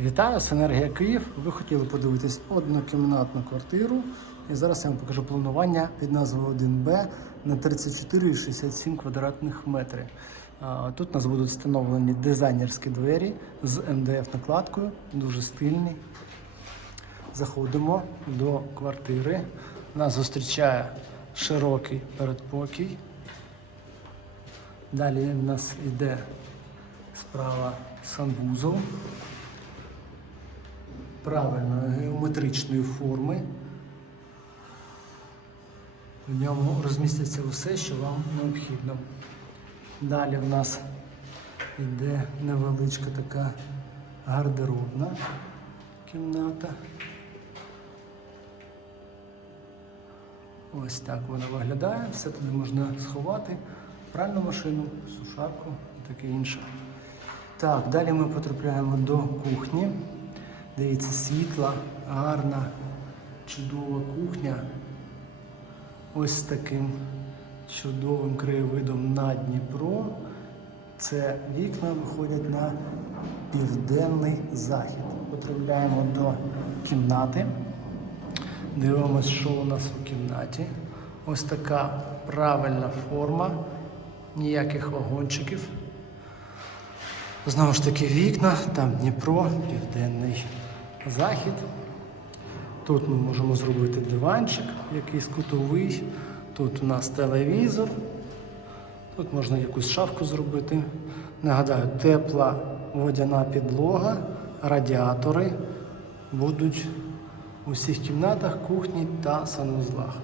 Вітаю, це енергія Київ. Ви хотіли подивитись однокімнатну квартиру. І зараз я вам покажу планування під назвою 1Б на 34,67 квадратних метрів. Тут у нас будуть встановлені дизайнерські двері з МДФ-накладкою, дуже стильні. Заходимо до квартири. Нас зустрічає широкий передпокій. Далі в нас йде справа санвузол правильної геометричної форми. В ньому розміститься все, що вам необхідно. Далі в нас йде невеличка така гардеробна кімната. Ось так вона виглядає. Все туди можна сховати. Пральну машину, сушарку і таке інше. Так, далі ми потрапляємо до кухні. Дивіться, світла, гарна, чудова кухня. Ось з таким чудовим краєвидом на Дніпро. Це вікна виходять на південний захід. Потрапляємо до кімнати. Дивимось, що у нас у кімнаті. Ось така правильна форма, ніяких вагончиків. Знову ж таки вікна, там Дніпро, південний захід. Тут ми можемо зробити диванчик, якийсь кутовий. Тут у нас телевізор. Тут можна якусь шафку зробити. Нагадаю, тепла водяна підлога, радіатори будуть у всіх кімнатах, кухні та санузлах.